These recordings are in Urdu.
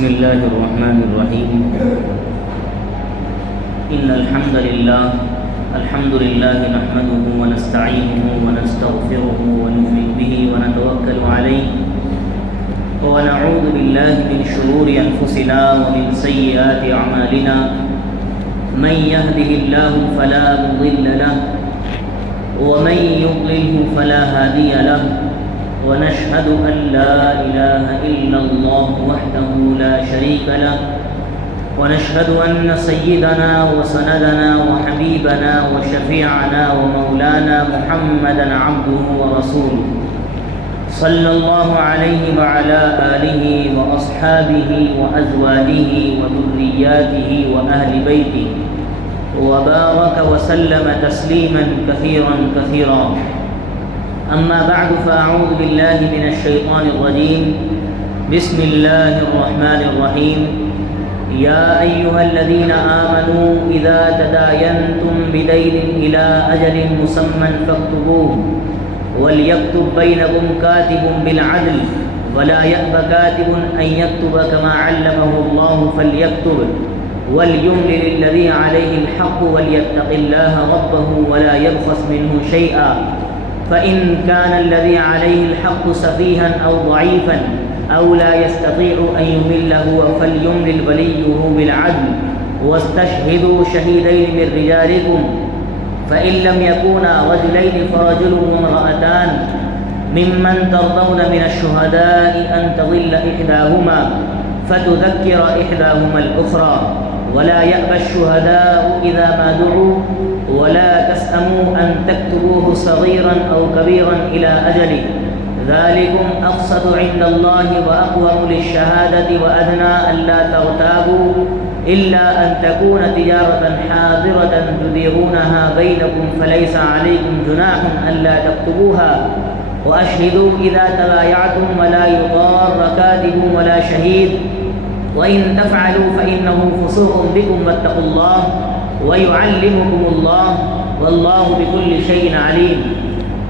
بسم الله الرحمن الرحيم. إن الحمد لله نحمده ونستعينه ونستغفره ونؤمن به ونتوكل عليه ونعوذ بالله من شرور أنفسنا ومن سيئات أعمالنا. من يهده الله فلا مضل له ومن يضلله فلا هادي له. ونشهد أن لا إله إلا الله وحده لا شريك له. ونشهد أن سيدنا وسندنا وحبيبنا وشفيعنا ومولانا محمدا عبده ورسوله صلى الله عليه وعلى آله وأصحابه وأزواجه وذرياته وأهل بيته وبارك وسلم تسليما كثيرا كثيرا. أما بعد فأعوذ بالله من الشيطان الرجيم. بسم الله الرحمن الرحيم. يا أيها الذين آمنوا إذا تداينتم بدين إلى أجل مسمى فاكتبوه وليكتب بينكم كاتب بالعدل ولا يأب كاتب أن يكتب كما علمه الله فليكتب وليملل الذي عليه الحق وليتق الله ربه ولا يبخس منه شيئا. فإن كان الذي عليه الحق سفيها أو ضعيفا أو لا يستطيع أن يمله فليملل وليه بالعدل واستشهدوا شهيدين من رجالكم فإن لم يكونا رجلين فرجل وامرأتان ممن ترضون من الشهداء أن تضل إحداهما فتذكر إحداهما الأخرى ولا يأبى الشهداء إذا ما دعوا ولا تسأموا أن تكتبوه صغيرا أو كبيرا إلى أجله ذلكم أقسط عند الله وأقوم للشهادة وأدنى ألا ترتابوا إلا أن تكون تجارة حاضرة تديرونها بينكم فليس عليكم جناح ألا تكتبوها وأشهدوا إذا تبايعتم ولا يضار كاتب ولا شهيد وإن تفعلوا فإنه فسوق بكم واتقوا الله ويعلمكم الله والله بكل شيء عليم.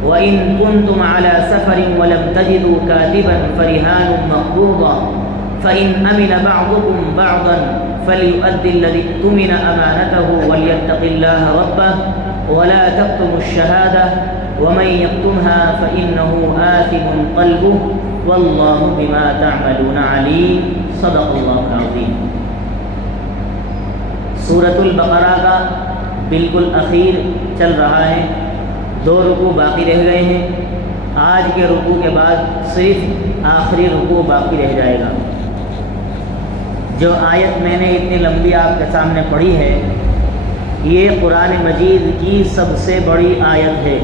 وإن كنتم على سفر ولم تجدوا كاتبا فرهان مقبوضة فإن أمن بعضكم بعضا فليؤدي الذي اؤتمن أمانته وليتق الله ربه ولا تكتموا الشهادة ومن يكتمها فإنه آثم قلبه والله بما تعملون عليم. صدق اللہ العظیم. سورۃ البقرہ کا بالکل اخیر چل رہا ہے. 2 رکوع باقی رہ گئے ہیں. آج کے رکوع کے بعد صرف آخری رکوع باقی رہ جائے گا. جو آیت میں نے اتنی لمبی آپ کے سامنے پڑھی ہے یہ قرآن مجید کی سب سے بڑی آیت ہے.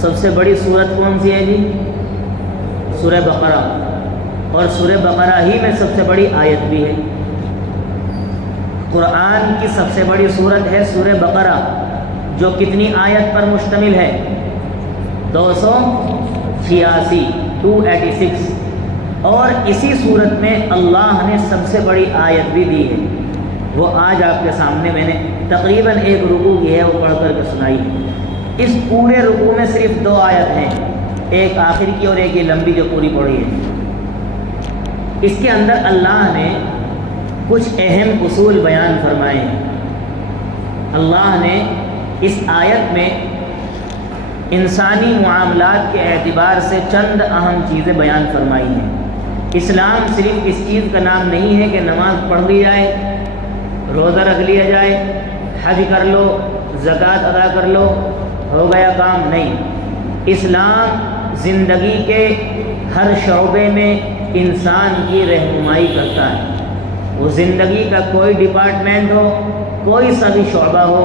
سب سے بڑی سورت کون سی ہے جی؟ سورہ بقرہ. اور سورہ بقرہ ہی میں سب سے بڑی آیت بھی ہے. قرآن کی سب سے بڑی سورت ہے سورہ بقرہ جو کتنی آیت پر مشتمل ہے؟ 286 286. اور اسی صورت میں اللہ نے سب سے بڑی آیت بھی دی ہے. وہ آج آپ کے سامنے میں نے تقریباً 1 رکوع کی ہے وہ پڑھ کر کے سنائی ہے. اس پورے رکوع میں صرف 2 آیت ہیں. ایک آخر کی اور ایک یہ لمبی جو پوری پڑھی ہے. اس کے اندر اللہ نے کچھ اہم اصول بیان فرمائے ہیں. اللہ نے اس آیت میں انسانی معاملات کے اعتبار سے چند اہم چیزیں بیان فرمائی ہیں. اسلام صرف اس چیز کا نام نہیں ہے کہ نماز پڑھ لی جائے، روزہ رکھ لیا جائے، حج کر لو، زکوٰۃ ادا کر لو، ہو گیا کام. نہیں، اسلام زندگی کے ہر شعبے میں انسان کی رہنمائی کرتا ہے. وہ زندگی کا کوئی ڈپارٹمنٹ ہو، کوئی سا بھی شعبہ ہو،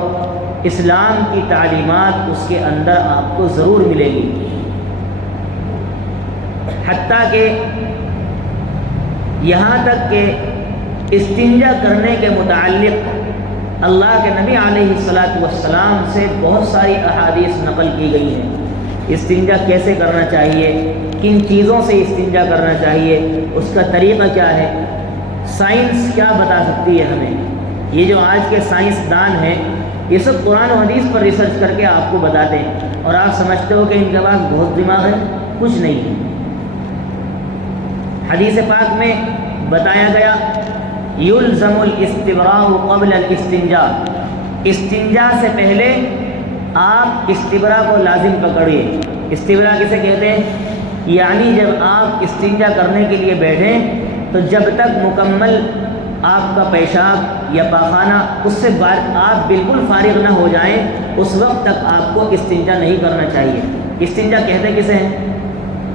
اسلام کی تعلیمات اس کے اندر آپ کو ضرور ملے گی. حتیٰ کہ یہاں تک کہ استنجا کرنے کے متعلق اللہ کے نبی علیہ الصلاۃ والسلام سے بہت ساری احادیث نقل کی گئی ہیں. استنجا کیسے کرنا چاہیے، کن چیزوں سے استنجا کرنا چاہیے، اس کا طریقہ کیا ہے، سائنس کیا بتا سکتی ہے ہمیں. یہ جو آج کے سائنسدان ہیں یہ سب قرآن و حدیث پر ریسرچ کر کے آپ کو بتاتے ہیں اور آپ سمجھتے ہو کہ ان کے پاس بہت دماغ ہے. کچھ نہیں ہے. حدیث پاک میں بتایا گیا یلزم الاستبراء قبل الاستنجاء، استنجا سے پہلے آپ استبراء کو لازم پکڑیے۔ استبراء کسے کہتے ہیں؟ یعنی جب آپ استنجا کرنے کے لیے بیٹھیں تو جب تک مکمل آپ کا پیشاب یا پاخانہ اس سے آپ بالکل فارغ نہ ہو جائیں اس وقت تک آپ کو استنجا نہیں کرنا چاہیے۔ استنجا کہتے کسے ہیں؟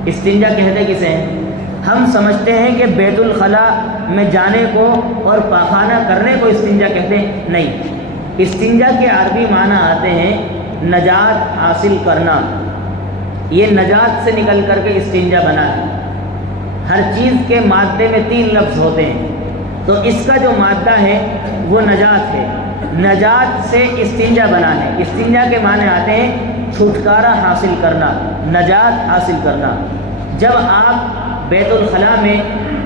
استنجا کہتے کسے ہیں؟ ہم سمجھتے ہیں کہ بیت الخلاء میں جانے کو اور پاخانہ کرنے کو استنجا کہتے ہیں، نہیں۔ استنجا کے عربی معنی آتے ہیں نجات حاصل کرنا، یہ نجات سے نکل کر کے استنجا بنا ہے۔ ہر چیز کے مادے میں 3 لفظ ہوتے ہیں، تو اس کا جو مادہ ہے وہ نجات ہے، نجات سے استنجا بنا ہے۔ استنجا کے معنی آتے ہیں چھٹکارا حاصل کرنا، نجات حاصل کرنا۔ جب آپ بیت الخلاء میں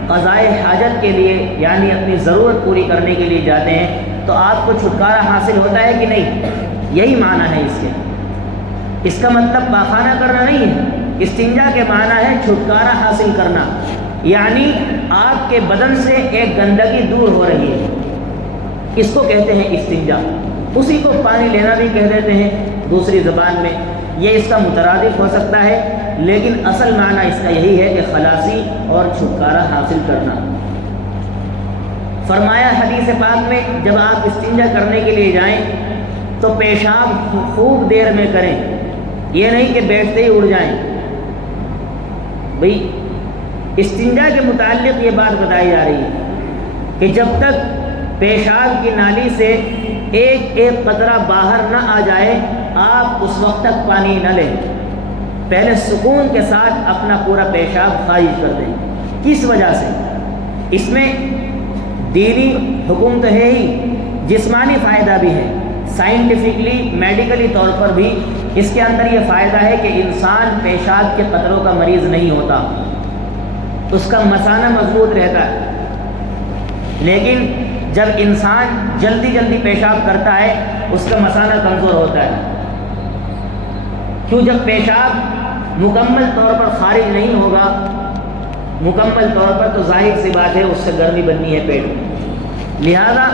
قضائے حاجت کے لیے یعنی اپنی ضرورت پوری کرنے کے لیے جاتے ہیں تو آپ کو چھٹکارا حاصل ہوتا ہے کہ نہیں؟ یہی معنی ہے اس کے۔ اس کا مطلب پاخانہ کرنا نہیں ہے، استنجا کے معنی ہے چھٹکارا حاصل کرنا، یعنی آپ کے بدن سے ایک گندگی دور ہو رہی ہے، اس کو کہتے ہیں استنجا۔ اسی کو پانی لینا بھی کہہ دیتے ہیں دوسری زبان میں، یہ اس کا مترادف ہو سکتا ہے، لیکن اصل معنی اس کا یہی ہے کہ خلاصی اور چھٹکارا حاصل کرنا۔ فرمایا حدیث پاک میں جب آپ استنجا کرنے کے لیے جائیں تو پیشاب خوب دیر میں کریں، یہ نہیں کہ بیٹھتے ہی اڑ جائیں۔ بھئی استنجا کے متعلق یہ بات بتائی جا رہی ہے کہ جب تک پیشاب کی نالی سے ایک ایک قطرہ باہر نہ آ جائے آپ اس وقت تک پانی نہ لیں، پہلے سکون کے ساتھ اپنا پورا پیشاب خارج کر دیں۔ کس وجہ سے؟ اس میں دینی حکم تو ہے ہی، جسمانی فائدہ بھی ہے، سائنٹیفکلی میڈیکلی طور پر بھی اس کے اندر یہ فائدہ ہے کہ انسان پیشاب کے قطروں کا مریض نہیں ہوتا، اس کا مثانہ مضبوط رہتا ہے۔ لیکن جب انسان جلدی جلدی پیشاب کرتا ہے اس کا مثانہ کمزور ہوتا ہے، کیوں؟ جب پیشاب مکمل طور پر خارج نہیں ہوگا مکمل طور پر تو ظاہر سی بات ہے اس سے گرمی بننی ہے پیٹ میں۔ لہذا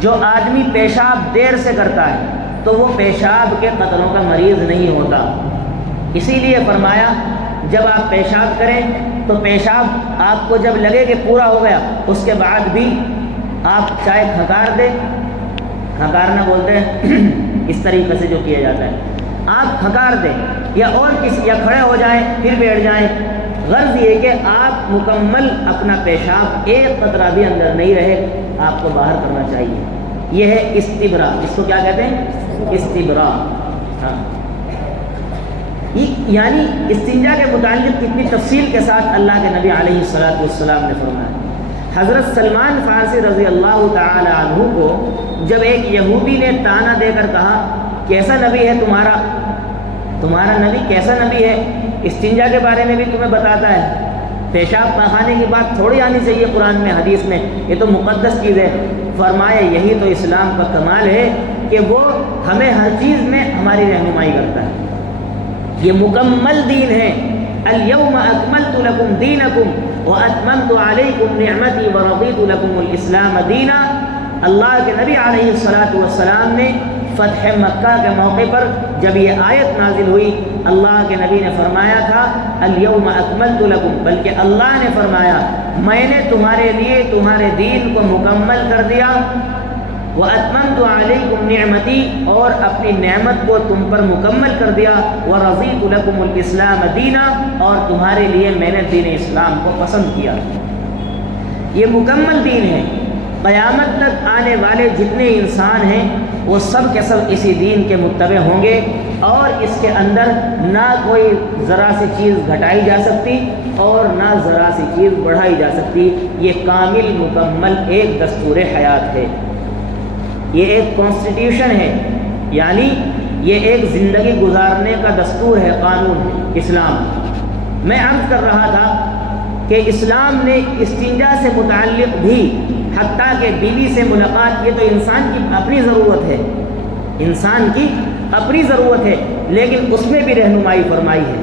جو آدمی پیشاب دیر سے کرتا ہے تو وہ پیشاب کے قطروں کا مریض نہیں ہوتا۔ اسی لیے فرمایا جب آپ پیشاب کریں تو پیشاب آپ کو جب لگے کہ پورا ہو گیا اس کے بعد بھی آپ چاہے کھنکار دیں، کھنکارنا بولتے ہیں اس طریقے سے جو کیا جاتا ہے، آپ کھنکار دیں یا یا کھڑے ہو جائیں پھر بیٹھ جائیں، غرض یہ کہ آپ مکمل اپنا پیشاب ایک قطرہ بھی اندر نہیں رہے آپ کو باہر کرنا چاہیے۔ یہ ہے استبراء، اس کو کیا کہتے ہیں؟ استبراء۔ ہاں، یعنی استنجا کے متعلق کتنی تفصیل کے ساتھ اللہ کے نبی علیہ الصلوۃ والسلام نے فرمایا۔ حضرت سلمان فارسی رضی اللہ تعالی عنہ کو جب ایک یہودی نے طعنہ دے کر کہا کیسا نبی ہے تمہارا نبی کیسا نبی ہے، استنجا کے بارے میں بھی تمہیں بتاتا ہے، پیشاب پاخانے کی بات تھوڑی آنی چاہیے قرآن میں حدیث میں، یہ تو مقدس چیز ہے۔ فرمایا یہی تو اسلام کا کمال ہے کہ وہ ہمیں ہر چیز میں ہماری رہنمائی کرتا ہے، یہ مکمل دین ہے۔ الیوم اکملت لکم دینکم واتممت علیکم نعمتی ورضیت لکم الاسلام دینا۔ اللہ کے نبی علیہ الصلوۃ والسلام نے فتح مکہ کے موقع پر جب یہ آیت نازل ہوئی اللہ کے نبی نے فرمایا تھا الیوم اکملت لکم، بلکہ اللہ نے فرمایا میں نے تمہارے لیے تمہارے دین کو مکمل کر دیا، وَأَتْمَمْتُ عَلَيْكُمْ نِعْمَتِي، اور اپنی نعمت کو تم پر مکمل کر دیا، وَرَضِيتُ لَكُمُ الْإِسْلَامَ دِينًا، اور تمہارے لیے میں نے دین اسلام کو پسند کیا۔ یہ مکمل دین ہے، قیامت تک آنے والے جتنے انسان ہیں وہ سب کے سب اسی دین کے متبع ہوں گے، اور اس کے اندر نہ کوئی ذرا سی چیز گھٹائی جا سکتی اور نہ ذرا سی چیز بڑھائی جا سکتی۔ یہ کامل مکمل ایک دستور حیات ہے، یہ ایک کانسٹیٹیوشن ہے، یعنی یہ ایک زندگی گزارنے کا دستور ہے، قانون ہے اسلام۔ میں عرض کر رہا تھا کہ اسلام نے استنجا سے متعلق بھی حتیٰ کہ بیوی سے ملاقات، یہ تو انسان کی اپنی ضرورت ہے، انسان کی اپنی ضرورت ہے، لیکن اس میں بھی رہنمائی فرمائی ہے۔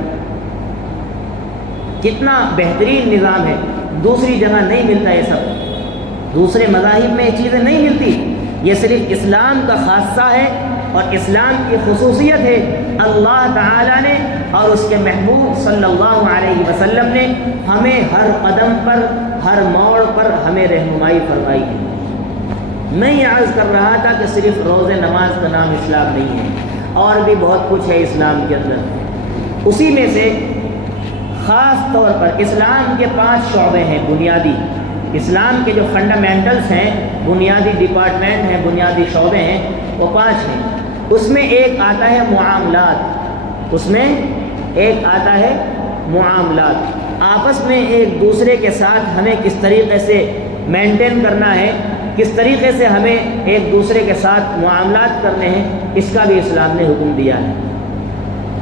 کتنا بہترین نظام ہے۔ دوسری جگہ نہیں ملتا یہ سب، دوسرے مذاہب میں یہ چیزیں نہیں ملتی، یہ صرف اسلام کا خاصہ ہے اور اسلام کی خصوصیت ہے۔ اللہ تعالیٰ نے اور اس کے محبوب صلی اللہ علیہ وسلم نے ہمیں ہر قدم پر، ہر موڑ پر ہمیں رہنمائی فرمائی ہے۔ میں یہ عرض کر رہا تھا کہ صرف روزہ نماز کا نام اسلام نہیں ہے، اور بھی بہت کچھ ہے اسلام کے اندر۔ اسی میں سے خاص طور پر اسلام کے 5 شعبے ہیں بنیادی، اسلام کے جو فنڈامنٹلز ہیں، بنیادی ڈپارٹمنٹ ہیں، بنیادی شعبے ہیں، وہ 5 ہیں۔ اس میں ایک آتا ہے معاملات، اس میں ایک آتا ہے معاملات، آپس میں ایک دوسرے کے ساتھ ہمیں کس طریقے سے مینٹین کرنا ہے، کس طریقے سے ہمیں ایک دوسرے کے ساتھ معاملات کرنے ہیں، اس کا بھی اسلام نے حکم دیا ہے۔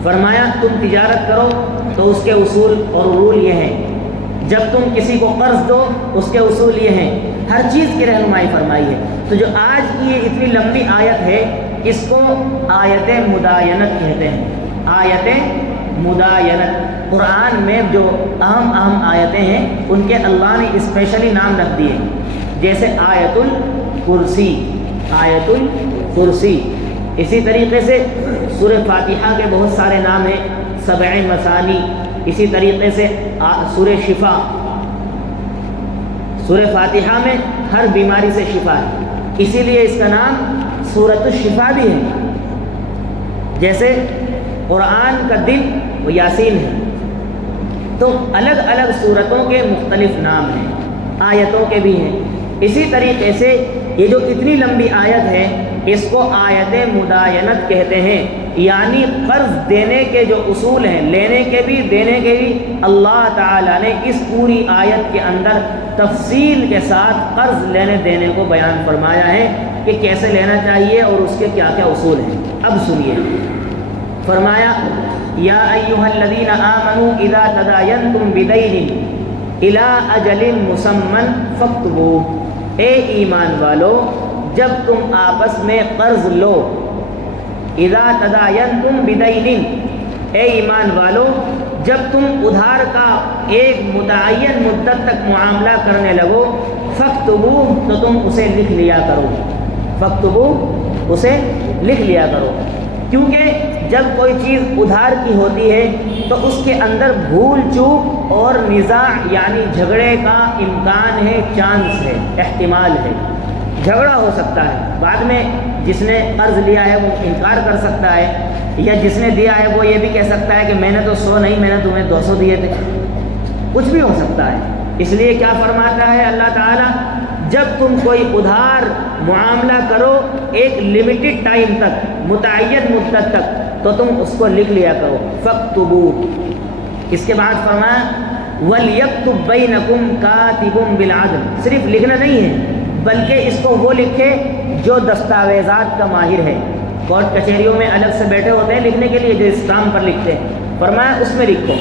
فرمایا تم تجارت کرو تو اس کے اصول اور رول یہ ہیں، جب تم کسی کو قرض دو اس کے اصول یہ ہیں، ہر چیز کی رہنمائی فرمائی ہے۔ تو جو آج کی یہ اتنی لمبی آیت ہے، اس کو آیت مداینت کہتے ہیں، آیت مداینت۔ قرآن میں جو اہم آیتیں ہیں ان کے اللہ نے اسپیشلی نام رکھ دیے، جیسے آیت الکرسی، آیت الکرسی۔ اسی طریقے سے سورہ فاتحہ کے بہت سارے نام ہیں، 7 مثانی۔ اسی طریقے سے سورہ شفا، سورہ فاتحہ میں ہر بیماری سے شفا ہے، اسی لیے اس کا نام سورۃ الشفا بھی ہے۔ جیسے قرآن کا دل وہ یاسین ہے، تو الگ الگ سورتوں کے مختلف نام ہیں، آیتوں کے بھی ہیں۔ اسی طریقے سے یہ جو اتنی لمبی آیت ہے اس کو آیت مداینت کہتے ہیں، یعنی قرض دینے کے جو اصول ہیں، لینے کے بھی دینے کے بھی، اللہ تعالیٰ نے اس پوری آیت کے اندر تفصیل کے ساتھ قرض لینے دینے کو بیان فرمایا ہے کہ کیسے لینا چاہیے اور اس کے کیا کیا اصول ہیں۔ اب سنیے، فرمایا یا ایھا الذین آمنوا اذا تداینتم بدین الی اجل مسمى فاکتبوہ، اے ایمان والو جب تم آپس میں قرض لو، اذا تداینتم بدین، اے ایمان والو جب تم ادھار کا ایک متعین مدت تک معاملہ کرنے لگو، فاکتبوہ، تو تم اسے لکھ لیا کرو، فاکتبوہ، اسے لکھ لیا کرو، کیونکہ جب کوئی چیز ادھار کی ہوتی ہے تو اس کے اندر بھول چوک اور نزاع یعنی جھگڑے کا امکان ہے، چانس ہے، احتمال ہے، جھگڑا ہو سکتا ہے۔ بعد میں جس نے قرض لیا ہے وہ انکار کر سکتا ہے، یا جس نے دیا ہے وہ یہ بھی کہہ سکتا ہے کہ میں نے تو 100 نہیں، میں نے تمہیں 200 دیے تھے، کچھ بھی ہو سکتا ہے۔ اس لیے کیا فرماتا ہے اللہ تعالیٰ، جب تم کوئی ادھار معاملہ کرو ایک لمیٹڈ ٹائم تک، متعین مدت تک، تو تم اس کو لکھ لیا کرو، فاکتبوہ۔ اس کے بعد فرمایا وَلْيَكْتُبْ بَيْنَكُمْ كَاتِبٌ بِالْعَدْلِ، صرف لکھنا نہیں ہے بلکہ اس کو وہ لکھے جو دستاویزات کا ماہر ہے۔ کورٹ کچہریوں میں الگ سے بیٹھے ہوتے ہیں لکھنے کے لیے، جو اسٹامپ پر لکھتے ہیں، فرمایا اس میں لکھو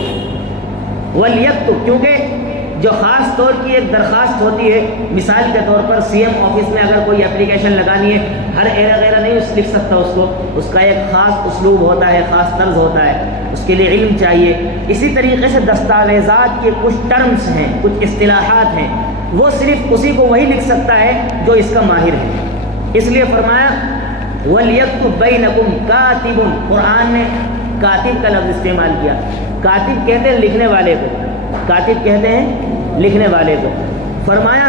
وَلْيَكْتُبْ، کیونکہ جو خاص طور کی ایک درخواست ہوتی ہے، مثال کے طور پر سی ایم آفس میں اگر کوئی اپلیکیشن لگانی ہے، ہر ایرا غیرہ نہیں لکھ سکتا اس کو، اس کا ایک خاص اسلوب ہوتا ہے، خاص طرز ہوتا ہے، اس کے لیے علم چاہیے۔ اسی طریقے سے دستاویزات کے کچھ ٹرمز ہیں، کچھ اصطلاحات ہیں، وہ صرف اسی کو وہی لکھ سکتا ہے جو اس کا ماہر ہے۔ اس لیے فرمایا وَلْيَكْتُبْ بَيْنَكُمْ كَاتِبٌ، قرآن نے کاتب کا لفظ استعمال کیا۔ کاتب کہتے ہیں لکھنے والے کو، کاتب کہتے ہیں لکھنے والے کو۔ فرمایا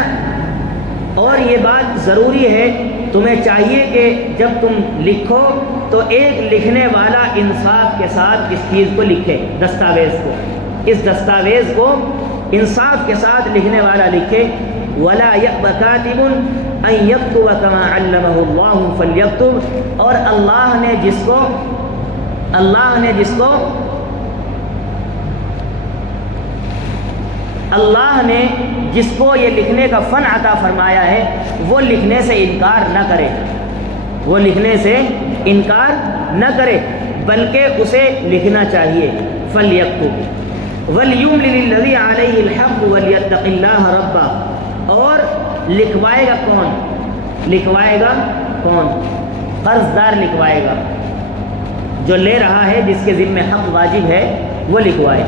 اور یہ بات ضروری ہے، تمہیں چاہیے کہ جب تم لکھو تو ایک لکھنے والا انصاف کے ساتھ اس چیز کو لکھے، دستاویز کو، اس دستاویز کو انصاف کے ساتھ لکھنے والا لکھے۔ وَلَا يَأْبَ كَاتِبٌ أَن يَكْتُبَ كَمَا عَلَّمَهُ اللَّهُ فَلْيَكْتُبْ، اور اللہ نے جس کو یہ لکھنے کا فن عطا فرمایا ہے وہ لکھنے سے انکار نہ کرے، وہ لکھنے سے انکار نہ کرے بلکہ اسے لکھنا چاہیے۔ فَلْيَكْتُبْ وَلْيُمْلِلِ الَّذِي عَلَيْهِ الْحَقُّ وَلْيَتَّقِ اللَّهَ رَبَّهُ، اور لکھوائے گا کون؟ لکھوائے گا کون؟ قرض دار لکھوائے گا، جو لے رہا ہے، جس کے ذمہ حق واجب ہے وہ لکھوائے۔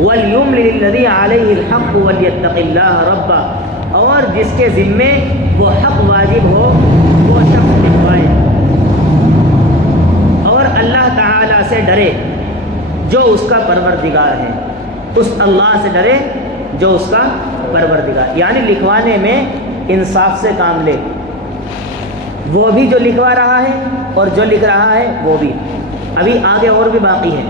وَلْيُمْلِلِ الَّذِي عَلَيْهِ الْحَقُّ وَلْيَتَّقِ اللَّهَ رَبَّهُ، اور جس کے ذمے وہ حق واجب ہو وہ شخص لکھوائے اور اللہ تعالیٰ سے ڈرے جو اس کا پروردگار ہے، اس اللہ سے ڈرے جو اس کا پروردگار، یعنی لکھوانے میں انصاف سے کام لے، وہ بھی جو لکھوا رہا ہے اور جو لکھ رہا ہے وہ بھی، ابھی آگے اور بھی باقی ہے،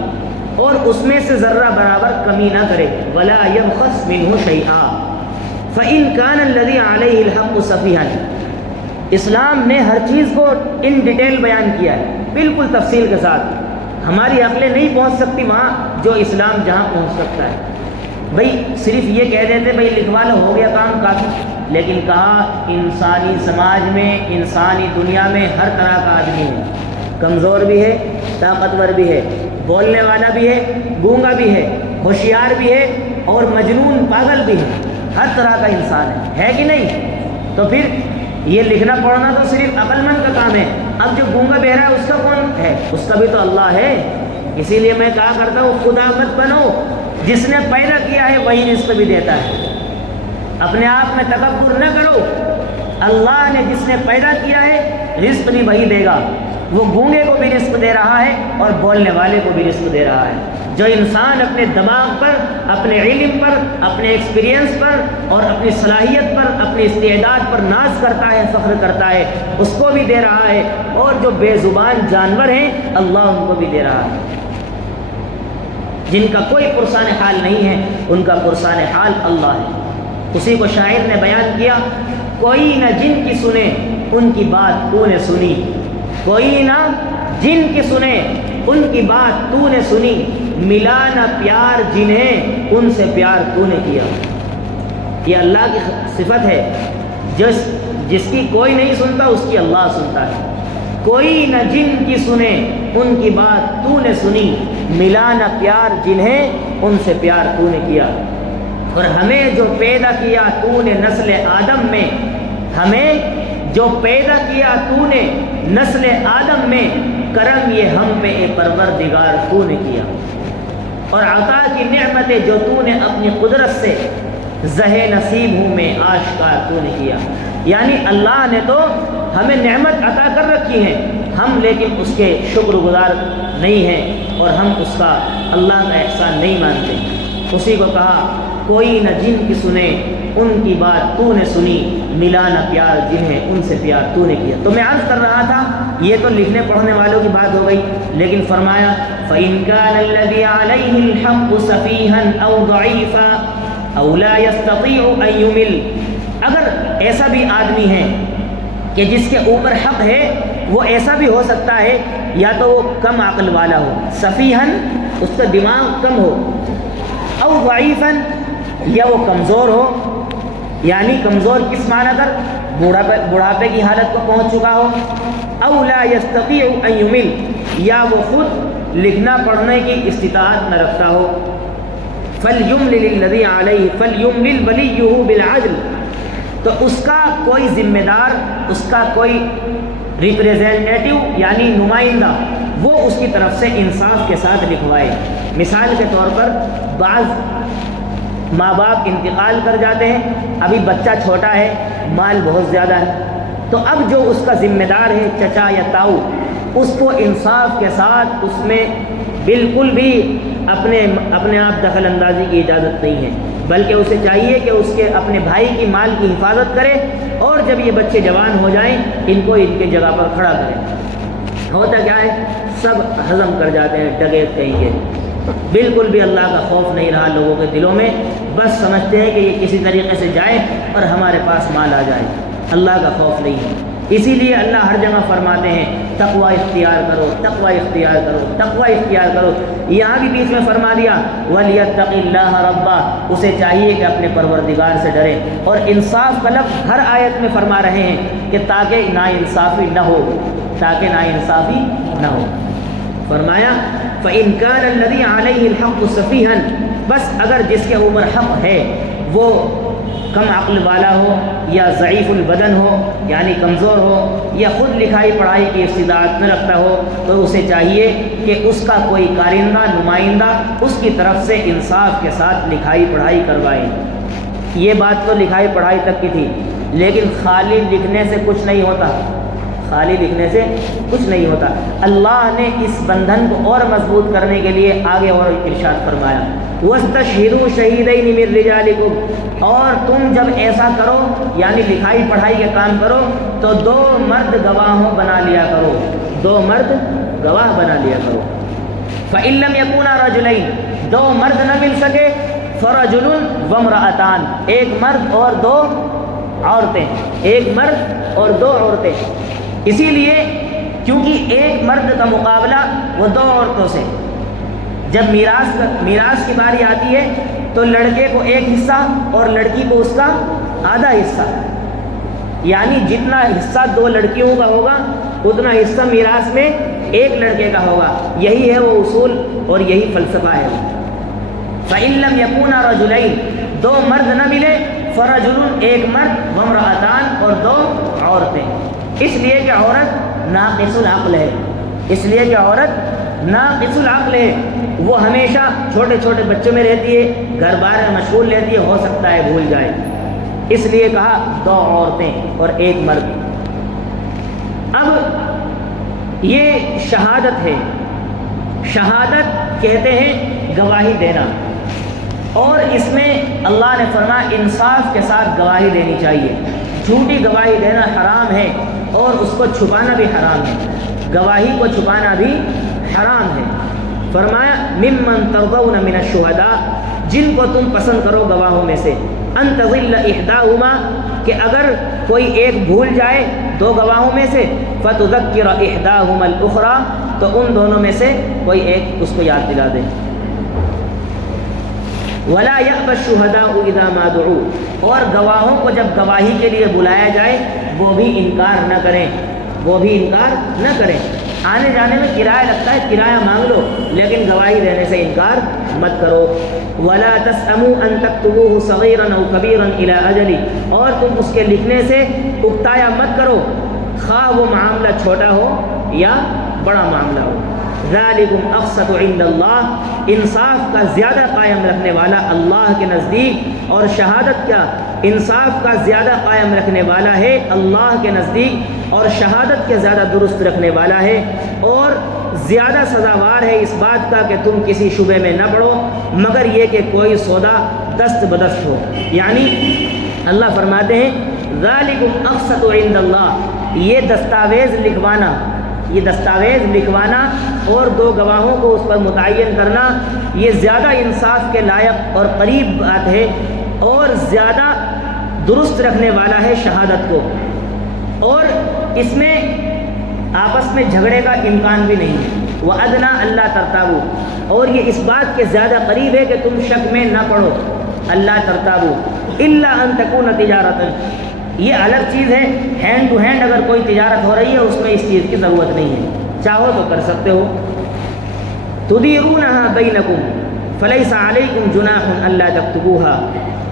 اور اس میں سے ذرہ برابر کمی نہ کرے، وَلَا يَبْخَسْ مِنْهُ شَيْئًا فَإِنْ كَانَ الَّذِي عَلَيْهِ الْحَقُّ سَفِيهًا۔ اسلام نے ہر چیز کو ان ڈیٹیل بیان کیا ہے، بالکل تفصیل کے ساتھ، ہماری عقلیں نہیں پہنچ سکتی وہاں جو اسلام جہاں پہنچ سکتا ہے۔ بھئی صرف یہ کہہ دیتے بھئی لکھوا لو ہو گیا کام کافی، لیکن کہا انسانی سماج میں، انسانی دنیا میں ہر طرح کا آدمی ہے، کمزور بھی ہے، طاقتور بھی ہے، بولنے والا بھی ہے، گونگا بھی ہے، ہوشیار بھی ہے اور مجنون پاگل بھی ہے، ہر طرح کا انسان ہے کہ نہیں؟ تو پھر یہ لکھنا پڑھنا تو صرف عقل مند کا کام ہے، اب جو گونگا بہرا ہے اس کا کون ہے؟ اس کا بھی تو اللہ ہے۔ اسی لیے میں کہا کرتا ہوں خدا مت بنو، جس نے پیدا کیا ہے وہی رزق بھی دیتا ہے، اپنے آپ میں تکبر نہ کرو، اللہ نے جس نے پیدا کیا ہے رزق بھی وہی دے گا، وہ گونگے کو بھی رزق دے رہا ہے اور بولنے والے کو بھی رزق دے رہا ہے۔ جو انسان اپنے دماغ پر، اپنے علم پر، اپنے ایکسپیرینس پر اور اپنی صلاحیت پر، اپنی استعداد پر ناز کرتا ہے، فخر کرتا ہے، اس کو بھی دے رہا ہے، اور جو بے زبان جانور ہیں اللہ ان کو بھی دے رہا ہے، جن کا کوئی پرسان حال نہیں ہے ان کا پرسان حال اللہ ہے۔ اسی کو شاعر نے بیان کیا، کوئی نہ جن کی سنے ان کی بات تو نے سنی، کوئی نہ جن کی سنے ان کی بات تو نے سنی، ملا نہ پیار جنہیں ان سے پیار تو نے کیا۔ یہ اللہ کی صفت ہے، جس کی کوئی نہیں سنتا اس کی اللہ سنتا ہے۔ کوئی نہ جن کی سنے ان کی بات تو نے سنی، ملا نہ پیار جنہیں ان سے پیار تو نے کیا۔ اور ہمیں جو پیدا کیا تو نے نسل آدم میں، ہمیں جو پیدا کیا تو نے نسل آدم میں، کرم یہ ہم پہ اے پروردگار تو نے کیا۔ اور عطا کی نعمتیں جو تو نے اپنی قدرت سے زہ نصیب ہوں میں آشکار تو نے کیا، یعنی اللہ نے تو ہمیں نعمت عطا کر رکھی ہیں، ہم لیکن اس کے شکر گزار نہیں ہیں اور ہم اس کا اللہ کا احسان نہیں مانتے۔ اسی کو کہا کوئی نہ جن کی سنے ان کی بات تو نے سنی، ملا نہ پیار جنہیں ان سے پیار تو نے کیا۔ تو میں عرض کر رہا تھا یہ تو لکھنے پڑھنے والوں کی بات ہو گئی، لیکن فرمایا فَإِنْ كَانَ الَّذِي عَلَيْهِ الْحَقُّ سَفِيهًا أَوْ ضَعِيفًا أَوْ لَا يَسْتَطِيعُ أَن يُمِلَّ، اگر ایسا بھی آدمی ہے کہ جس کے اوپر حق ہے وہ ایسا بھی ہو سکتا ہے یا تو وہ کم عقل والا ہو، سفیہن اس کا دماغ کم ہو، او ضعیفاً یا وہ کمزور ہو، یعنی کمزور کس معنی کر بڑھاپے کی حالت کو پہنچ چکا ہو، او لا یستطیع ان یمل یا وہ خود لکھنا پڑھنے کی استطاعت نہ رکھتا ہو، فلیملل الذی علیہ فلیملل ولیہ بالعدل، تو اس کا کوئی ذمہ دار، اس کا کوئی ریپریزنٹیٹیو یعنی نمائندہ وہ اس کی طرف سے انصاف کے ساتھ لکھوائے۔ مثال کے طور پر بعض ماں باپ انتقال کر جاتے ہیں، ابھی بچہ چھوٹا ہے، مال بہت زیادہ ہے، تو اب جو اس کا ذمہ دار ہے چچا یا تاؤ، اس کو انصاف کے ساتھ اس میں بالکل بھی اپنے آپ دخل اندازی کی اجازت نہیں ہے، بلکہ اسے چاہیے کہ اس کے اپنے بھائی کی مال کی حفاظت کرے، اور جب یہ بچے جوان ہو جائیں ان کو ان کے جگہ پر کھڑا کرے۔ ہوتا کیا ہے سب ہضم کر جاتے ہیں ڈکیت کہیں کے، بالکل بھی اللہ کا خوف نہیں رہا لوگوں کے دلوں میں، بس سمجھتے ہیں کہ یہ کسی طریقے سے جائے اور ہمارے پاس مال آ جائے، اللہ کا خوف نہیں ہے۔ اسی لیے اللہ ہر جگہ فرماتے ہیں تقوی اختیار کرو، تقوی اختیار کرو، تقوی اختیار کرو۔ یہاں بھی بیچ میں فرما دیا وَلْيَتَّقِ اللَّهَ رَبَّهُ، اسے چاہیے کہ اپنے پروردگار سے ڈرے، اور انصاف کا لفظ ہر آیت میں فرما رہے ہیں کہ تاکہ ناانصافی نہ ہو، تاکہ ناانصافی نہ ہو۔ فرمایا فَإِنْ كَانَ الَّذِي عَلَيْهِ الْحَقُّ سَفِيهًا، بس اگر جس کے اوپر حق ہے وہ کم عقل والا ہو یا ضعیف البدن ہو یعنی کمزور ہو یا خود لکھائی پڑھائی کی استطاعت نہ رکھتا ہو تو اسے چاہیے کہ اس کا کوئی کارندہ نمائندہ اس کی طرف سے انصاف کے ساتھ لکھائی پڑھائی کروائے۔ یہ بات تو لکھائی پڑھائی تک کی تھی، لیکن خالی لکھنے سے کچھ نہیں ہوتا، خالی لکھنے سے کچھ نہیں ہوتا۔ اللہ نے اس بندھن کو اور مضبوط کرنے کے لیے آگے اور ارشاد فرمایا وَاسْتَشْهِدُوا شَهِيدَيْنِ مِن رِجَالِكُمْ، اور تم جب ایسا کرو یعنی لکھائی پڑھائی کے کام کرو تو 2 مرد گواہوں بنا لیا کرو، 2 مرد گواہ بنا لیا کرو۔ فَإِن لَّمْ يَكُونَا رَجُلَيْنِ، 2 مرد نہ مل سکے فَرَجُلٌ وَامْرَأَتَانِ، 1 مرد اور 2 عورتیں، 1 مرد اور 2 عورتیں، اسی لیے کیونکہ 1 مرد کا مقابلہ وہ 2 عورتوں سے۔ جب میراث کی باری آتی ہے تو لڑکے کو 1 حصہ اور لڑکی کو اس کا آدھا حصہ، یعنی جتنا حصہ 2 لڑکیوں کا ہوگا اتنا حصہ میراث میں 1 لڑکے کا ہوگا۔ یہی ہے وہ اصول اور یہی فلسفہ ہے۔ فَإِن لَّمْ يَكُونَا رَجُلَيْنِ، 2 مرد نہ ملے فَرَجُلٌ، 1 مرد، وَامْرَأَتَانِ، اور 2 عورتیں، اس لیے کہ عورت ناقص العقل ہے، اس لیے کہ عورت ناقص العقل ہے، وہ ہمیشہ چھوٹے چھوٹے بچوں میں رہتی ہے، گھر بار میں مشغول رہتی ہے، ہو سکتا ہے بھول جائے، اس لیے کہا 2 عورتیں اور 1 مرد۔ اب یہ شہادت ہے، شہادت کہتے ہیں گواہی دینا، اور اس میں اللہ نے فرمایا انصاف کے ساتھ گواہی دینی چاہیے۔ جھوٹی گواہی دینا حرام ہے اور اس کو چھپانا بھی حرام ہے، گواہی کو چھپانا بھی حرام ہے۔ فرمایا ممن ترضون من الشہداء، جن کو تم پسند کرو گواہوں میں سے، ان تضل احداہما، کہ اگر کوئی ایک بھول جائے 2 گواہوں میں سے، فتذکر احداہما الاخری، تو ان دونوں میں سے کوئی ایک اس کو یاد دلا دے۔ ولا یأبی الشہداء اذا ما دعوا، اور گواہوں کو جب گواہی کے لیے بلایا جائے وہ بھی انکار نہ کریں، وہ بھی انکار نہ کریں۔ آنے جانے میں کرایہ لگتا ہے، کرایہ مانگ لو، لیکن گواہی دینے سے انکار مت کرو۔ ولا تسأموا ان تكتبوه صغيرا او كبيرا الى اجل، اور تم اس کے لکھنے سے اکتایا مت کرو، خواہ وہ معاملہ چھوٹا ہو یا بڑا معاملہ ہو۔ ذالکم اقسط عند اللہ، انصاف کا زیادہ قائم رکھنے والا اللہ کے نزدیک، اور شہادت کیا، انصاف کا زیادہ قائم رکھنے والا ہے اللہ کے نزدیک، اور شہادت کے زیادہ درست رکھنے والا ہے، اور زیادہ سزاوار ہے اس بات کا کہ تم کسی شبے میں نہ پڑو مگر یہ کہ کوئی سودا دست بدست ہو۔ یعنی اللہ فرماتے ہیں ذالکم اقسط عند اللہ، یہ دستاویز لکھوانا، یہ دستاویز لکھوانا اور 2 گواہوں کو اس پر متعین کرنا، یہ زیادہ انصاف کے لائق اور قریب بات ہے، اور زیادہ درست رکھنے والا ہے شہادت کو، اور اس میں آپس میں جھگڑے کا امکان بھی نہیں ہے۔ وَأَدْنَىٰ أَلَّا تَرْتَابُوا، اور یہ اس بات کے زیادہ قریب ہے کہ تم شک میں نہ پڑو، اللہ ترتابو إِلَّا أَن تَكُونَ تِجَارَةً، یہ الگ چیز ہے، ہینڈ ٹو ہینڈ اگر کوئی تجارت ہو رہی ہے اس میں اس چیز کی ضرورت نہیں ہے، چاہو تو کر سکتے ہو۔ تُدِيرُونَهَا بَيْنَكُمْ فَلَيْسَ عَلَيْكُمْ جُنَاحٌ أَلَّا تَكْتُبُوهَا،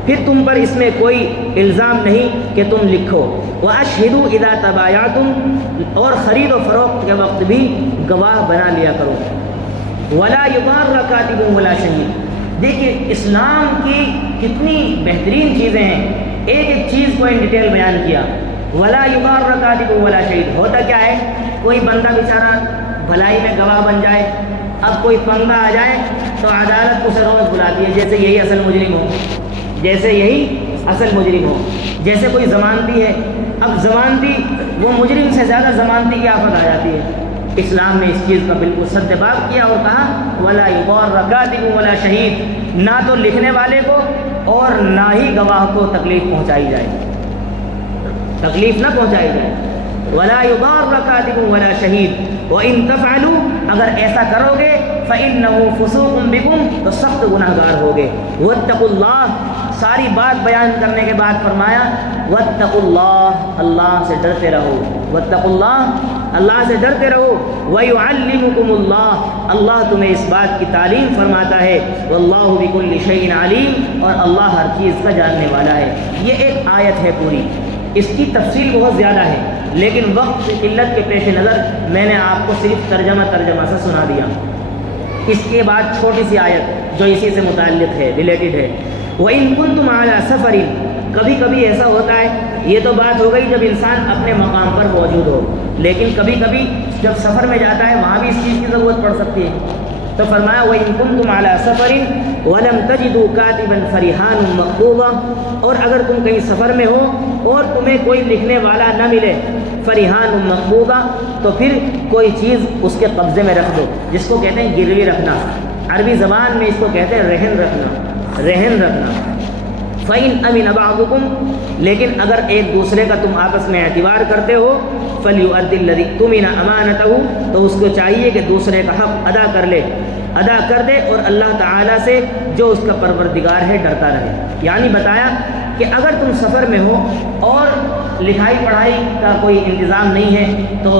پھر تم پر اس میں کوئی الزام نہیں کہ تم لکھو۔ وَأَشْهِدُوا إِذَا تَبَايَعْتُمْ، اور خرید و فروخت کے وقت بھی گواہ بنا لیا کرو۔ وَلَا يُضَارَّ كَاتِبٌ وَلَا شَهِيدٌ، دیکھیے اسلام کی کتنی بہترین چیزیں ہیں، ایک ایک چیز کو ان ڈیٹیل بیان کیا۔ وَلَا يُضَارَّ كَاتِبٌ وَلَا شَهِيدٌ، ہوتا کیا ہے، کوئی بندہ بیچارہ بھلائی میں گواہ بن جائے، اب کوئی پنگا آ جائے تو عدالت اسے روز بلاتی ہے جیسے یہی اصل مجرم ہو، جیسے یہی اصل مجرم ہو، جیسے کوئی ضمانتی ہے، اب ضمانتی وہ مجرم سے زیادہ ضمانتی کی آفت آ جاتی ہے۔ اسلام نے اس چیز کا بالکل سد باب کیا اور کہا وَلَا يُضَارَّ كَاتِبٌ وَلَا شَهِيدٌ، نہ تو لکھنے والے کو اور نہ ہی گواہ کو تکلیف پہنچائی جائے، تکلیف نہ پہنچائی جائے۔ وَلَا يُضَارَّ كَاتِبٌ وَلَا شَهِيدٌ وَإِن تَفْعَلُوا، اگر ایسا کرو گے فَإِنَّهُ فُسُوقٌ بِكُمْ، تو سخت گناہ گار ہوگے۔ وَاتَّقُوا اللَّهَ، ساری بات بیان کرنے کے بعد فرمایا وَاتَّقُوا اللَّهَ، اللہ سے ڈرتے رہو۔ وَاتَّقُوا اللَّهَ، اللہ سے ڈرتے رہو، وَيُعَلِّمُكُمُ اللَّهُ، اللہ تمہیں اس بات کی تعلیم فرماتا ہے، وَاللَّهُ بِكُلِّ شَيْءٍ عَلِيمٌ، اور اللہ ہر چیز کا جاننے والا ہے۔ یہ ایک آیت ہے پوری، اس کی تفصیل بہت زیادہ ہے، لیکن وقت کی قلت کے پیش نظر میں نے آپ کو صرف ترجمہ سے سنا دیا۔ اس کے بعد چھوٹی سی آیت جو اسی سے متعلق ہے، ریلیٹڈ ہے، وَإِن كُنتُمْ عَلَىٰ سَفَرٍ، کبھی کبھی ایسا ہوتا ہے، یہ تو بات ہو گئی جب انسان اپنے مقام پر موجود ہو، لیکن کبھی کبھی جب سفر میں جاتا ہے وہاں بھی اس چیز کی ضرورت پڑ سکتی ہے۔ تو فرمایا وَإِن كُنتُمْ عَلَىٰ سَفَرٍ وَلَمْ تَجِدُوا كَاتِبًا فَرِحَانٌ مَّقْبُوضًا، اور اگر تم کہیں سفر میں ہو اور تمہیں کوئی لکھنے والا نہ ملے، فَرِحَانٌ مَّقْبُوضًا، تو پھر کوئی چیز اس کے قبضے میں رکھ دو، جس کو کہتے ہیں گروی رکھنا، عربی زبان میں اس کو کہتے ہیں رہن رکھنا، رہن رکھنا۔ فَإِنْ أَمِنَ بَعْضُكُمْ، لیکن اگر ایک دوسرے کا تم آپس میں اعتبار کرتے ہو، فَلْيُؤَدِّ الَّذِي اؤْتُمِنَ أَمَانَتَهُ، تو اس کو چاہیے کہ دوسرے کا حق ادا کر لے، ادا کر دے، اور اللہ تعالیٰ سے جو اس کا پروردگار ہے ڈرتا رہے۔ یعنی بتایا کہ اگر تم سفر میں ہو اور لکھائی پڑھائی کا کوئی انتظام نہیں ہے، تو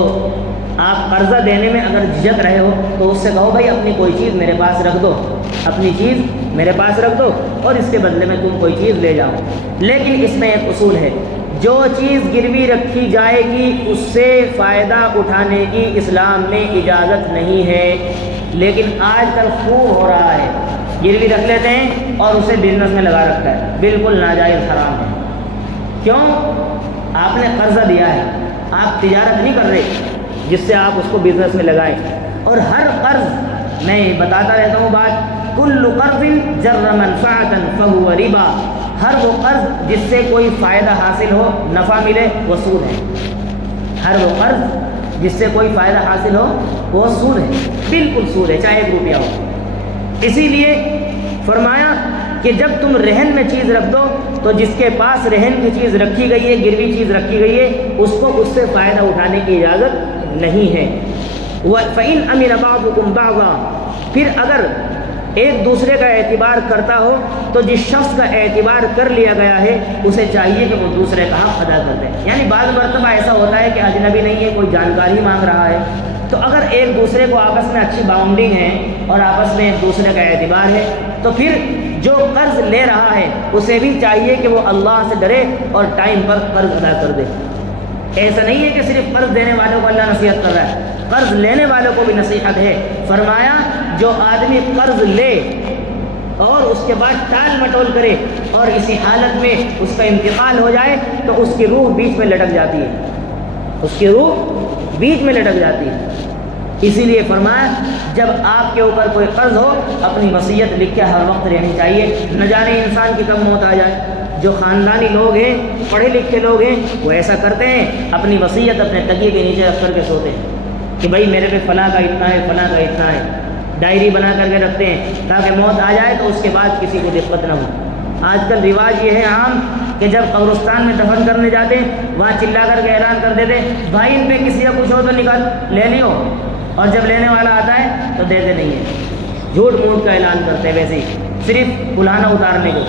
آپ قرضہ دینے میں اگر جھجک رہے ہو تو اس سے کہو بھائی اپنی کوئی چیز میرے پاس رکھ دو، اپنی چیز میرے پاس رکھ دو، اور اس کے بدلے میں تم کوئی چیز لے جاؤ۔ لیکن اس میں ایک اصول ہے، جو چیز گروی رکھی جائے گی اس سے فائدہ اٹھانے کی اسلام میں اجازت نہیں ہے، لیکن آج کل خوب ہو رہا ہے، گروی رکھ لیتے ہیں اور اسے بزنس میں لگا رکھا ہے، بالکل ناجائز حرام ہے۔ کیوں؟ آپ نے قرضہ دیا ہے، آپ تجارت نہیں کر رہے جس سے آپ اس کو بزنس میں لگائیں، اور ہر قرض، میں بتاتا رہتا ہوں بات، کل قرض جر منفعۃ فہو ربا، ہر وہ قرض جس سے کوئی فائدہ حاصل ہو، نفع ملے، وہ سود ہے۔ ہر وہ قرض جس سے کوئی فائدہ حاصل ہو وہ سود ہے، بالکل سود ہے، چاہے 1 روپیہ ہو۔ اسی لیے فرمایا کہ جب تم رہن میں چیز رکھ دو تو جس کے پاس رہن کی چیز رکھی گئی ہے، گروی چیز رکھی گئی ہے، اس کو اس سے فائدہ اٹھانے کی اجازت نہیں ہے۔ فَإِنْ أَمِنَ بَعْضُكُمْ بَعْضًا، پھر اگر ایک دوسرے کا اعتبار کرتا ہو تو جس شخص کا اعتبار کر لیا گیا ہے اسے چاہیے کہ وہ دوسرے کا حق ادا کر دے۔ یعنی بعض مرتبہ ایسا ہوتا ہے کہ اجنبی نہیں ہے، کوئی جانکاری مانگ رہا ہے، تو اگر ایک دوسرے کو آپس میں اچھی باؤنڈنگ ہے اور آپس میں ایک دوسرے کا اعتبار ہے، تو پھر جو قرض لے رہا ہے اسے بھی چاہیے کہ وہ اللہ سے ڈرے اور ٹائم پر قرض ادا کر دے۔ ایسا نہیں ہے کہ صرف قرض دینے والوں کو اللہ نصیحت کر رہا ہے، قرض لینے والوں کو بھی نصیحت ہے۔ فرمایا جو آدمی قرض لے اور اس کے بعد ٹال مٹول کرے اور اسی حالت میں اس کا انتقال ہو جائے تو اس کی روح بیچ میں لٹک جاتی ہے، اس کی روح بیچ میں لٹک جاتی ہے۔ اسی لیے فرمایا جب آپ کے اوپر کوئی قرض ہو اپنی وصیت لکھ کے ہر وقت رہنی چاہیے، نہ جانے انسان کی کب موت آ جائے۔ جو خاندانی لوگ ہیں، پڑھے لکھے لوگ ہیں، وہ ایسا کرتے ہیں، اپنی وصیت اپنے تکیے کے نیچے رکھ کر کے سوتے ہیں کہ بھائی میرے پہ فلاں کا اتنا ہے، فلاں کا اتنا ہے، ڈائری بنا کر کے رکھتے ہیں تاکہ موت آ جائے تو اس کے بعد کسی کو دقت نہ ہو۔ آج کل رواج یہ ہے عام کہ جب قبرستان میں دفن کرنے جاتے ہیں وہاں چلا کر کے اعلان کر دیتے بھائی ان پہ کسی کا کچھ ہو تو نکال لے ہو، اور جب لینے والا آتا ہے تو دیتے نہیں ہیں، جھوٹ موٹ کا اعلان کرتے ہیں، ویسے ہی صرف بلانا اتارنے کو،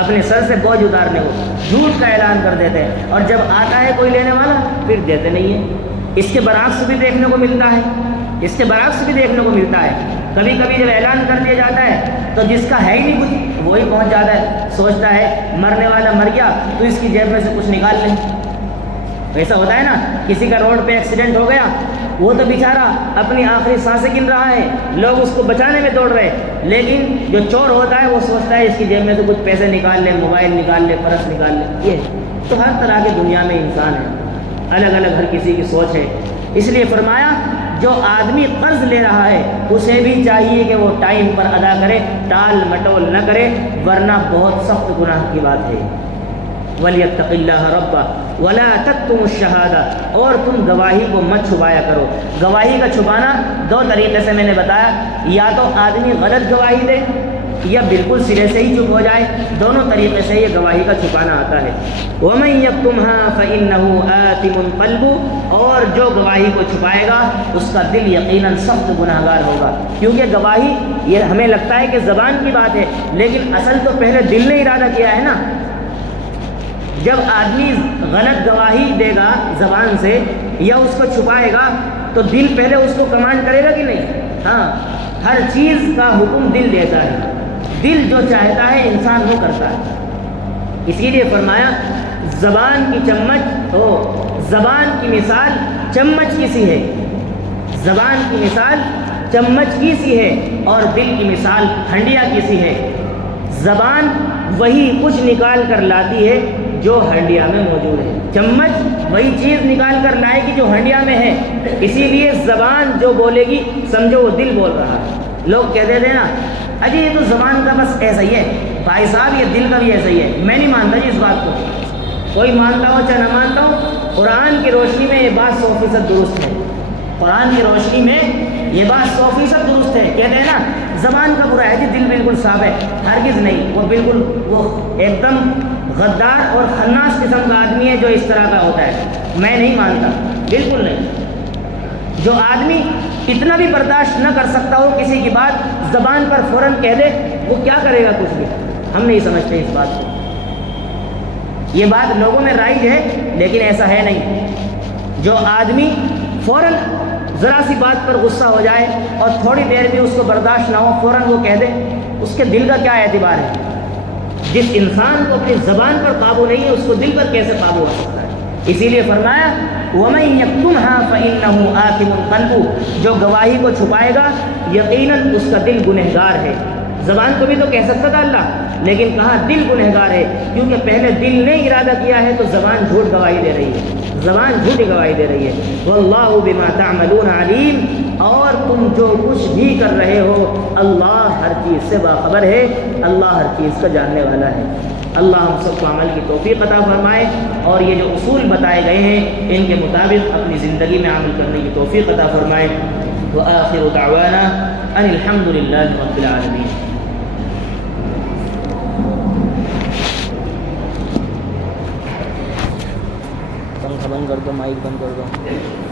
اپنے سر سے بوجھ اتارنے کو جھوٹ کا اعلان کر دیتے ہیں، اور جب آتا ہے کوئی لینے والا پھر دیتے نہیں ہیں۔ اس کے برعکس بھی دیکھنے کو ملتا ہے، اس کے برعکس بھی دیکھنے کو ملتا ہے۔ کبھی کبھی جب اعلان کر دیا جاتا ہے تو جس کا ہے ہی نہیں کچھ وہی پہنچ جاتا ہے، سوچتا ہے مرنے والا مر گیا تو اس کی جیب میں سے کچھ نکال لیں۔ ایسا ہوتا ہے نا، کسی کا روڈ پہ ایکسیڈنٹ ہو گیا، وہ تو بیچارہ اپنی آخری سانسیں گن رہا ہے، لوگ اس کو بچانے میں دوڑ رہے، لیکن جو چور ہوتا ہے وہ سوچتا ہے اس کی جیب میں سے کچھ پیسے نکال لے، موبائل نکال لے، پرس نکال لے۔ یہ تو ہر طرح کی دنیا میں انسان ہے، الگ الگ ہر کسی کی سوچ ہے۔ اس لیے فرمایا جو آدمی قرض لے رہا ہے اسے بھی چاہیے کہ وہ ٹائم پر ادا کرے، ٹال مٹول نہ کرے، ورنہ بہت سخت گناہ کی بات ہے۔ وَلْيَتَّقِ اللَّهَ رَبَّهُ وَلَا تَكْتُمُوا الشَّهَادَةَ، اور تم گواہی کو مت چھپایا کرو۔ گواہی کا چھپانا 2 طریقے سے میں نے بتایا، یا تو آدمی غلط گواہی دے یا بالکل سرے سے ہی چپ ہو جائے، دونوں طریقے سے یہ گواہی کا چھپانا آتا ہے۔ وَمَن يَكْتُمْهَا فَإِنَّهُ آثِمٌ قَلْبُهُ، اور جو گواہی کو چھپائے گا اس کا دل یقیناً سخت گناہگار ہوگا، کیونکہ گواہی یہ ہمیں لگتا ہے کہ زبان کی بات ہے، لیکن اصل تو پہلے دل نے ارادہ کیا ہے نا۔ جب آدمی غلط گواہی دے گا زبان سے یا اس کو چھپائے گا تو دل پہلے اس کو کمانڈ کرے گا کہ نہیں؟ ہاں، ہر چیز کا حکم دل دیتا ہے، دل جو چاہتا ہے انسان وہ کرتا ہے۔ اسی لیے فرمایا زبان کی چمچ زبان کی مثال چمچ کی سی ہے، زبان کی مثال چمچ کی سی ہے اور دل کی مثال ہنڈیا کی سی ہے۔ زبان وہی کچھ نکال کر لاتی ہے جو ہنڈیا میں موجود ہے، چمچ وہی چیز نکال کر لائے گی جو ہنڈیا میں ہے۔ اسی لیے زبان جو بولے گی سمجھو وہ دل بول رہا ہے۔ لوگ کہتے تھے نا اجی یہ تو زبان کا بس ایسا ہی ہے، بھائی صاحب یہ دل کا بھی ایسا ہی ہے۔ میں نہیں مانتا جی اس بات کو، کوئی مانتا ہو چاہے نہ مانتا ہو، قرآن کی روشنی میں یہ بات 100% درست ہے۔ قرآن کی روشنی میں یہ بات 100% درست ہے۔ کہتے ہیں نا زبان کا برا ہے جی، دل بالکل صاف ہے، ہرگز نہیں، وہ بالکل وہ ایک دم غدار اور خناس قسم کا آدمی ہے جو اس طرح کا ہوتا ہے۔ میں نہیں مانتا، بالکل نہیں۔ جو آدمی اتنا بھی برداشت نہ کر سکتا ہو کسی کی بات زبان پر فوراً کہہ دے، وہ کیا کرے گا کچھ بھی، ہم نہیں سمجھتے اس بات کو۔ یہ بات لوگوں میں رائج ہے لیکن ایسا ہے نہیں۔ جو آدمی فوراً ذرا سی بات پر غصہ ہو جائے اور تھوڑی دیر بھی اس کو برداشت نہ ہو فوراً وہ کہہ دے، اس کے دل کا کیا اعتبار ہے؟ جس انسان کو اپنی زبان پر قابو نہیں ہے اس کو دل پر کیسے قابو ہو سکتا ہے؟ اسی لیے فرمایا وَمَن يَكْتُمْهَا فَإِنَّهُ آثِمٌ قَلْبُهُ، جو گواہی کو چھپائے گا یقیناً اس کا دل گنہگار ہے۔ زبان کو بھی تو کہہ سکتا تھا اللہ، لیکن کہا دل گنہگار ہے، کیونکہ پہلے دل نے ارادہ کیا ہے تو زبان جھوٹ گواہی دے رہی ہے، زبان جھوٹی گواہی دے رہی ہے۔ وَاللَّهُ بِمَا تَعْمَلُونَ عَلِيمٌ، اور تم جو کچھ بھی کر رہے ہو اللہ ہر چیز سے باخبر ہے، اللہ ہر چیز کا جاننے والا ہے۔ اللہ ہم سب کو عمل کی توفیق عطا فرمائے اور یہ جو اصول بتائے گئے ہیں ان کے مطابق اپنی زندگی میں عمل کرنے کی توفیق عطا فرمائے۔ وآخر دعوانا ان الحمد للہ رب العالمین۔ پنکھا بند کر دو، مائک بند کر دو۔